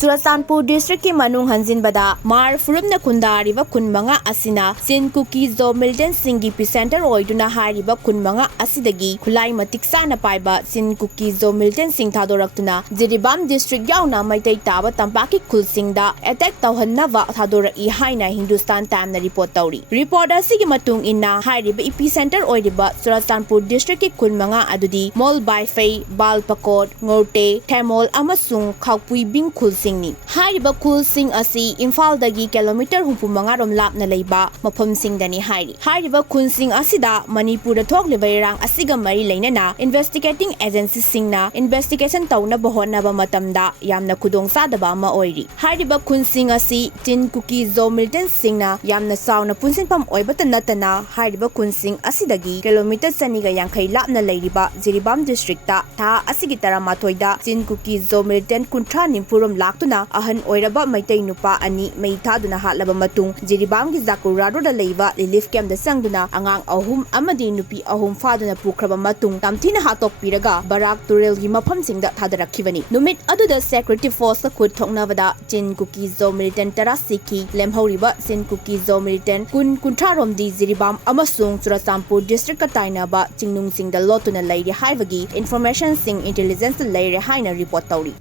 Churachandpur district ki manung hanjinbada Hmar Furup na kundariba kunmanga asina CHIN-KUKI-ZO Militant SINGI Epicenter Oiduna hariba kunmanga asidagi khulai matik sana paiba CHIN-KUKI-ZO Militant sing thadoraktuna Jiribam district yauna MEETEI Taba Tampaki KHUL SINGDA attack tawhannava thadorai haina Hindustan Time na report tawri. Reporter sigi matung inna hariba Epicenter Oidiba Churachandpur district ki kunmanga adudi Mol Baifei Balpakot Ngorte Themol amasung Khawpui Bing KHUL ni hariba KHUL sing asi Imphal dagi kilometer humpu rom lapna leiba mafam singdani hariba KHUL sing asida Manipur da thokliba irang asiga mari leinana investigating agency singna investigation tawna bahona ba matamda yamna khudong sadaba ma oiri hariba KHUL sing asi CHIN-KUKI-ZO Militant singna yamna sauna punsinpam oibata natana hariba KHUL sing asidagi kilometer saniga yankhai lapna leiriba Jiribam district ta tha asigi taramatoida CHIN-KUKI-ZO Militant kuntra nimpurum tuna ahan oiraba MEETEI nupa ani mei thaduna hatlaba matung Jiribam gi Zakurado da leiba relief camp da sangduna angang ahum amadi nupi ahum faduna pukraba matung tamthina hatok piraga barak turel gi mafam singda thadarakkhibani numit aduda security force ka khut thoknabada CHIN-KUKI-ZO Militant tarasiki lemhoriba CHIN-KUKI-ZO Militant kunthrarom di Jiribam amasung Churachandpur district ka tainaba chingnung singda lotuna leiri haibagi information sing intelligence leiri haina report tawri.